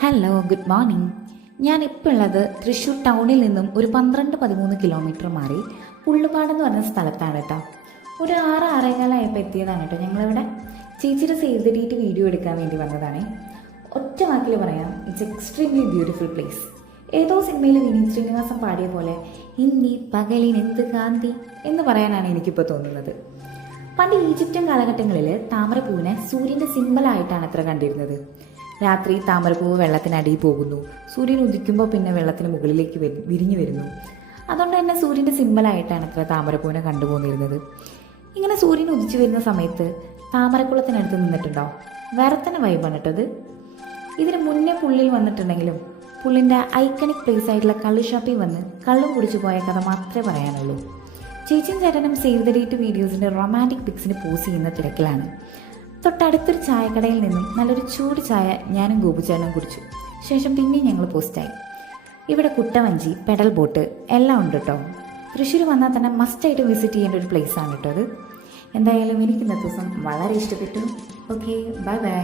Hello, good morning. ഞാനിപ്പോൾ ഉള്ളത് തൃശ്ശൂർ ടൗണിൽ നിന്നും ഒരു 12-13 കിലോമീറ്റർ മാറി പുള്ളുപാട് എന്ന് പറഞ്ഞ സ്ഥലത്താണ് കേട്ടോ. ഒരു 6-6:15 എത്തിയതാണ് കേട്ടോ. ഞങ്ങളിവിടെ ചേച്ചിയുടെ സേവ് ദ ഡേറ്റ് വീഡിയോ എടുക്കാൻ വേണ്ടി വന്നതാണ്. ഒറ്റ വാക്കിൽ പറയാം, ഇറ്റ്സ് എക്സ്ട്രീംലി ബ്യൂട്ടിഫുൾ പ്ലേസ്. ഏതോ സിനിമയിൽ വിനീത് ശ്രീനിവാസൻ പാടിയ പോലെ ഇന്നീ പകലിനെന്ത് കാന്തി എന്ന് പറയാനാണ് എനിക്കിപ്പോൾ തോന്നുന്നത്. പണ്ട് ഈജിപ്ഷ്യൻ കാലഘട്ടങ്ങളിൽ താമരപ്പൂവിനെ സൂര്യൻ്റെ സിമ്പലായിട്ടാണ് അത്ര കണ്ടിരുന്നത്. രാത്രി താമരപ്പൂവ് വെള്ളത്തിനടിയിൽ പോകുന്നു, സൂര്യൻ ഉദിക്കുമ്പോൾ പിന്നെ വെള്ളത്തിന് മുകളിലേക്ക് വിരിഞ്ഞു വരുന്നു. അതുകൊണ്ട് തന്നെ സൂര്യൻ്റെ സിമ്പലായിട്ടാണ് അത്ര താമരപ്പൂവിനെ കണ്ടുപോന്നിരുന്നത്. ഇങ്ങനെ സൂര്യൻ ഉദിച്ചു വരുന്ന സമയത്ത് താമരക്കുളത്തിനടുത്ത് നിന്നിട്ടുണ്ടാവും. വേറെ തന്നെ വൈബാണ് കേട്ടത്. ഇതിന് മുന്നേ പുള്ളിൽ വന്നിട്ടുണ്ടെങ്കിലും പുള്ളിൻ്റെ ഐക്കണിക് പ്ലേസ് ആയിട്ടുള്ള കള്ള് ഷോപ്പിൽ വന്ന് കള്ളും കുടിച്ചു പോയ കഥ മാത്രമേ പറയാനുള്ളൂ. ചേച്ചിയും ചേട്ടനും സേവ് ദ ഡേറ്റ് വീഡിയോസിൻ്റെ റൊമാൻറ്റിക് പിക്സിന് പോസ് ചെയ്യുന്ന തിരക്കിലാണ്. തൊട്ടടുത്തൊരു ചായക്കടയിൽ നിന്നും നല്ലൊരു ചൂട് ചായ ഞാനും ഗോപുചേട്ടനും കുടിച്ചു. ശേഷം പിന്നെയും ഞങ്ങൾ പോസ്റ്റായി. ഇവിടെ കുട്ടവഞ്ചി, പെഡൽ ബോട്ട് എല്ലാം ഉണ്ട് കേട്ടോ. തൃശ്ശൂർ വന്നാൽ തന്നെ മസ്റ്റായിട്ട് വിസിറ്റ് ചെയ്യേണ്ട ഒരു പ്ലേസാണ് കേട്ടോ അത്. എന്തായാലും എനിക്ക് ഇന്നത്തെ ദിവസം വളരെ ഇഷ്ടപ്പെട്ടു. Okay, bye bye.